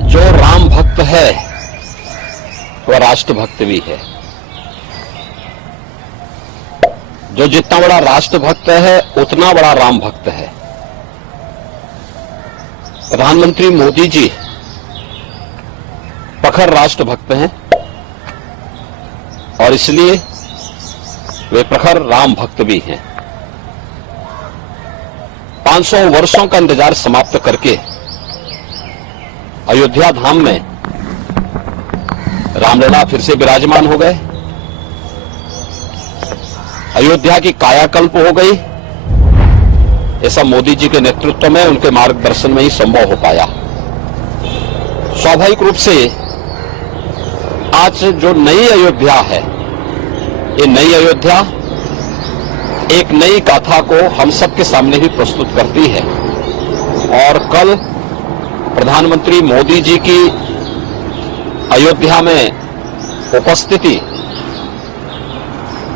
जो राम भक्त है वह राष्ट्र भक्त भी है। जो जितना बड़ा राष्ट्र भक्त है उतना बड़ा राम भक्त है। प्रधानमंत्री मोदी जी प्रखर राष्ट्र भक्त हैं और इसलिए वे प्रखर राम भक्त भी हैं। 500 वर्षों का इंतजार समाप्त करके अयोध्या धाम में रामलला फिर से विराजमान हो गए। अयोध्या की कायाकल्प हो गई। ऐसा मोदी जी के नेतृत्व में, उनके मार्गदर्शन में ही संभव हो पाया। स्वाभाविक रूप से आज जो नई अयोध्या है, ये नई अयोध्या एक नई गाथा को हम सबके सामने भी प्रस्तुत करती है। और कल प्रधानमंत्री मोदी जी की अयोध्या में उपस्थिति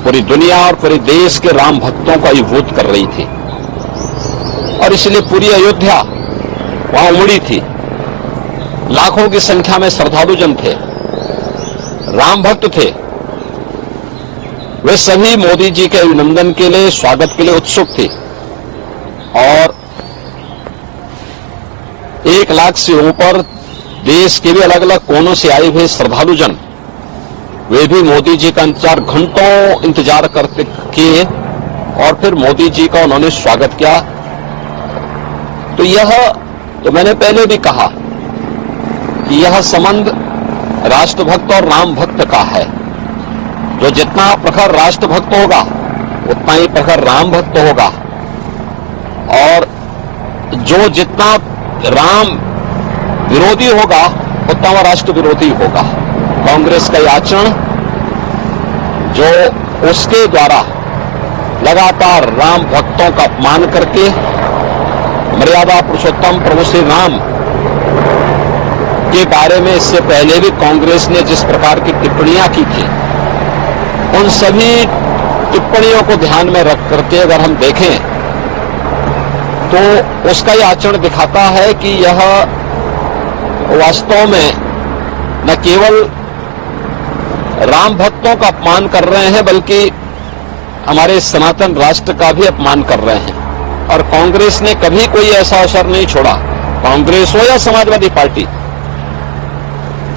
पूरी दुनिया और पूरे देश के राम भक्तों को अभिभूत कर रही थी और इसलिए पूरी अयोध्या वहां उमड़ी थी। लाखों की संख्या में श्रद्धालुजन थे, राम भक्त थे। वे सभी मोदी जी के अभिनंदन के लिए, स्वागत के लिए उत्सुक थे और 1 लाख से ऊपर देश के भी अलग अलग कोनों से आए हुए श्रद्धालुजन, वे भी मोदी जी का घंटों इंतजार करते किए और फिर मोदी जी का उन्होंने स्वागत किया। तो यह तो मैंने पहले भी कहा कि यह संबंध राष्ट्रभक्त और राम भक्त का है। जो जितना प्रखर राष्ट्रभक्त होगा उतना ही प्रखर राम भक्त होगा और जो जितना राम विरोधी होगा उतना वह राष्ट्र विरोधी होगा। कांग्रेस का आचरण जो उसके द्वारा लगातार राम भक्तों का अपमान करके मर्यादा पुरुषोत्तम प्रभु श्री राम के बारे में इससे पहले भी कांग्रेस ने जिस प्रकार की टिप्पणियां की थी, उन सभी टिप्पणियों को ध्यान में रख करके अगर हम देखें तो उसका यह आचरण दिखाता है कि यह वास्तव में न केवल राम भक्तों का अपमान कर रहे हैं बल्कि हमारे सनातन राष्ट्र का भी अपमान कर रहे हैं। और कांग्रेस ने कभी कोई ऐसा अवसर नहीं छोड़ा, कांग्रेस हो या समाजवादी पार्टी,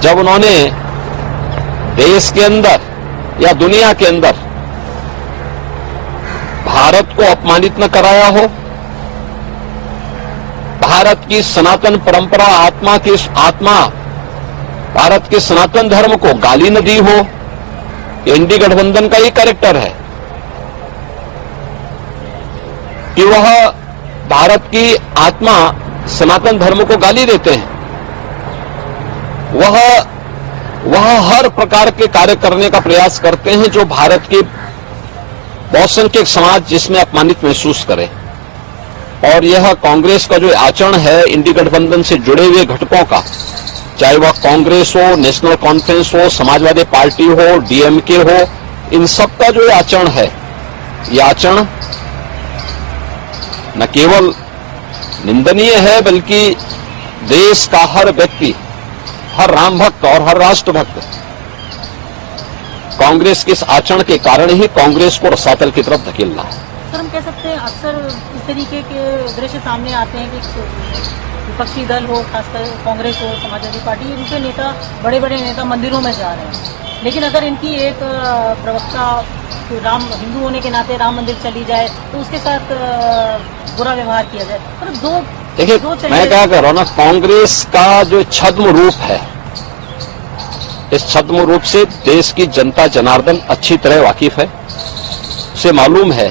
जब उन्होंने देश के अंदर या दुनिया के अंदर भारत को अपमानित न कराया हो, भारत की सनातन परंपरा, आत्मा भारत के सनातन धर्म को गाली न दी हो। एनडीए गठबंधन का ही कैरेक्टर है कि वह भारत की आत्मा सनातन धर्म को गाली देते हैं। वह हर प्रकार के कार्य करने का प्रयास करते हैं जो भारत के बहुसंख्यक समाज जिसमें अपमानित महसूस करे। और यह कांग्रेस का जो आचरण है इंडी गठबंधन से जुड़े हुए घटकों का, चाहे वह कांग्रेस हो, नेशनल कॉन्फ्रेंस हो, समाजवादी पार्टी हो, डीएमके हो, इन सब का जो आचरण है, यह आचरण न केवल निंदनीय है बल्कि देश का हर व्यक्ति, हर राम भक्त और हर राष्ट्र भक्त कांग्रेस के इस आचरण के कारण ही कांग्रेस को रसातल की तरफ धकेल रहा है। सर, हम कह सकते हैं अक्सर इस तरीके के दृश्य सामने आते हैं कि विपक्षी दल हो, खासकर कांग्रेस हो, समाजवादी पार्टी, इनके नेता, बड़े बड़े नेता मंदिरों में जा रहे हैं, लेकिन अगर इनकी एक प्रवक्ता राम हिंदू होने के नाते राम मंदिर चली जाए तो उसके साथ बुरा व्यवहार किया जाए। पर देखिए, मैं क्या कह रहा हूं ना, कांग्रेस का जो छद्म रूप है, इस छद्म रूप से देश की जनता जनार्दन अच्छी तरह वाकिफ है। उसे मालूम है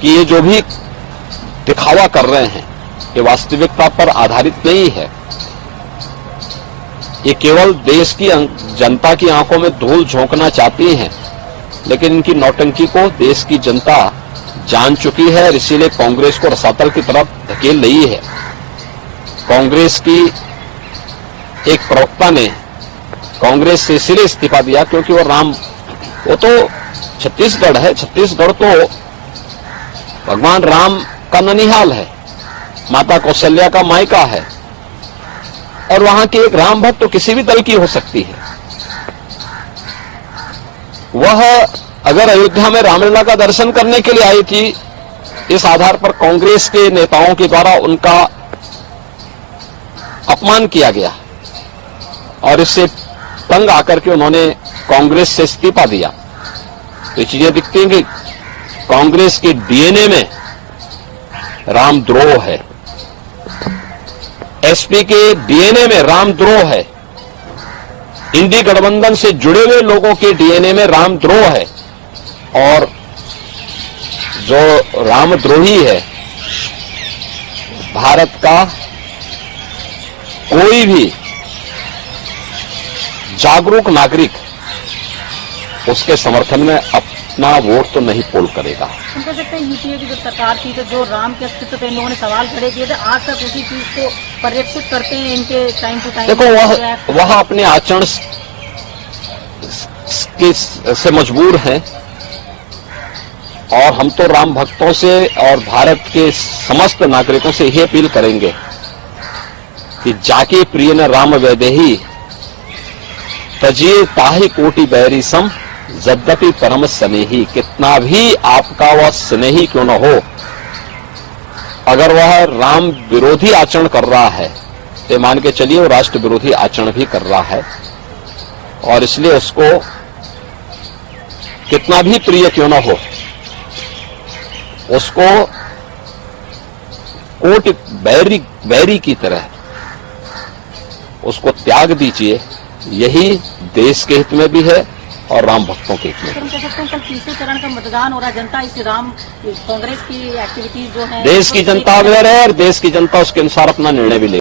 कि ये जो भी दिखावा कर रहे हैं ये वास्तविकता पर आधारित नहीं है। ये केवल देश की जनता की आंखों में धूल झोंकना चाहती हैं, लेकिन इनकी नौटंकी को देश की जनता जान चुकी है और इसीलिए कांग्रेस को रसातल की तरफ धकेल रही है। कांग्रेस की एक प्रवक्ता ने कांग्रेस से इसलिए इस्तीफा दिया क्योंकि वो तो छत्तीसगढ़ है, छत्तीसगढ़ तो भगवान राम का ननिहाल है, माता कौशल्या का मायका है और वहां की एक राम भक्त तो किसी भी दल की हो सकती है, वह अगर अयोध्या में रामलला का दर्शन करने के लिए आई थी, इस आधार पर कांग्रेस के नेताओं के द्वारा उनका अपमान किया गया और इससे तंग आकर के उन्होंने कांग्रेस से इस्तीफा दिया। तो ये चीजें दिखती हैं कि कांग्रेस के डीएनए में रामद्रोह है, एसपी के डीएनए में रामद्रोह है, इंडी गठबंधन से जुड़े हुए लोगों के डीएनए में रामद्रोह है, और जो रामद्रोही है भारत का कोई भी जागरूक नागरिक उसके समर्थन में अपना वोट तो नहीं पोल करेगा। हम कह सकते हैं यूपीए की जो सरकार थी तो जो राम के अस्तित्व पे इन लोगों ने सवाल खड़े किए थे, आज तक उसी चीज को पर्यवेक्षित करते हैं इनके टाइम टू टाइम। देखो वह अपने आचरण से मजबूर हैं, और हम तो राम भक्तों से और भारत के समस्त नागरिकों से यही अपील करेंगे कि जाके प्रिय न राम वैदेही तजिए ताहि कोटि बैरी सम यद्यपि परम स्नेही। कितना भी आपका वह स्नेही क्यों न हो, अगर वह राम विरोधी आचरण कर रहा है तो मान के चलिए वो राष्ट्र विरोधी आचरण भी कर रहा है, और इसलिए उसको कितना भी प्रिय क्यों न हो उसको कोटि बैरी की तरह उसको त्याग दीजिए। यही देश के हित में भी है और राम भक्तों के हित में। हम कह सकते हैं कल तीसरे चरण का मतदान हो रहा है, जनता इस राम कांग्रेस की एक्टिविटीज जो है देश की जनता अवेयर है और देश की जनता उसके अनुसार अपना निर्णय भी ले